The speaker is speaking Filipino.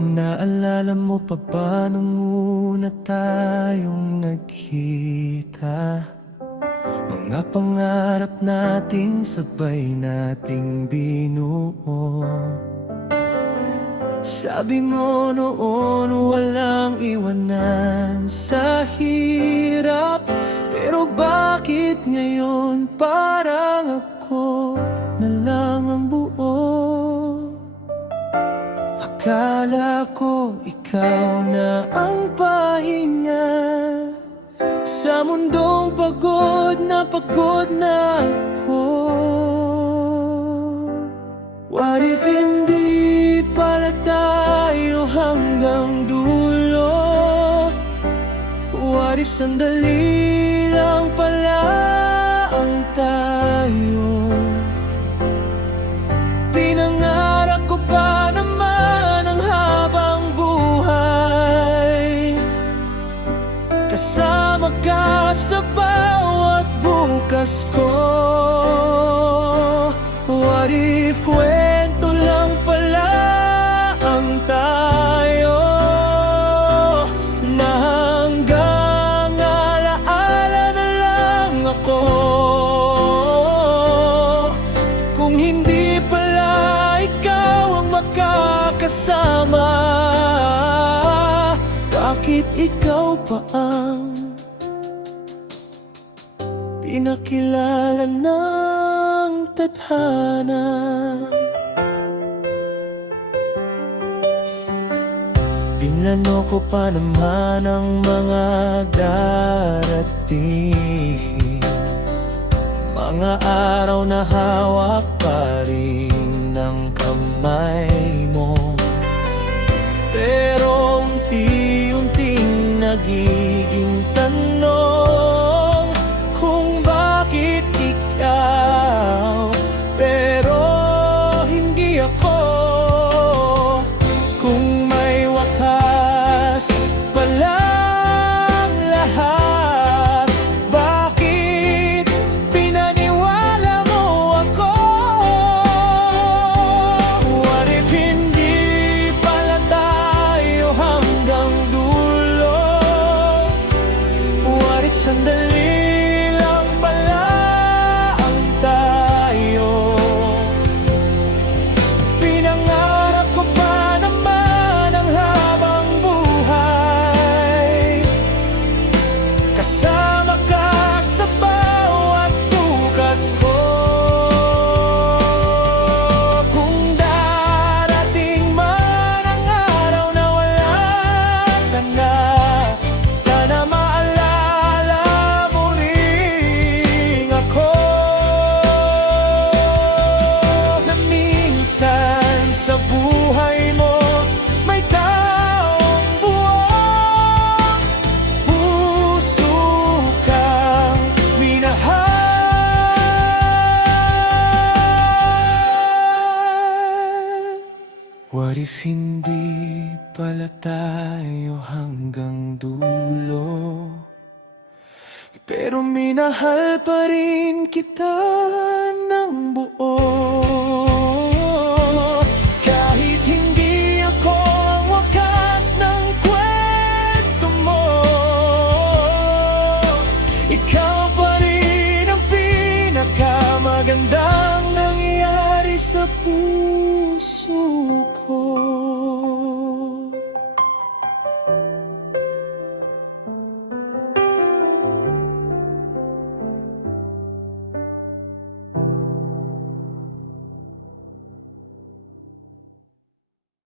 Naalala mo pa ba nung una tayong nagkita? Mga pangarap natin sabay nating binuo. Sabi mo noon walang iwanan sa hirap, pero bakit ngayon parang ako na lang ang buo? Akala ko ikaw na ang pahinga sa mundong pagod na ako. What if hindi pala tayo hanggang dulo? What if sandali lang pala ang tayo? Pinangarap ko pa naman ang habang buhay, kasama ka sa bawat bukas ko. What if kwento lang pala ang tayo, na hanggang alaala na lang ako? Kung hindi pala ikaw ang makakasama, bakit ikaw pa ang pinakilala ng tadhana? Pinlano ko pa naman ang mga darating, mga araw na hawak pa rin ng kamay mo, pero unti-unting nagiging tanong kung bakit ikaw, pero hindi ako. Kung may wakas palang lahat, bakit pinaniwala mo ako? What if hindi pala tayo hanggang dulo? What if sandali lang pala ang tayo? Pinangarap ko pa naman ang habang buhay, kasama ka sa bawat bukas ko. Kung darating man ang araw na wala ka na, sana maalala mo ring ako, na minsan sa buhay mo may taong buong puso kang minahal. What if hindi pala tayo hanggang dulo, pero minahal pa rin kita ng buo? Kahit hindi ako ang wakas ng kwento mo, ikaw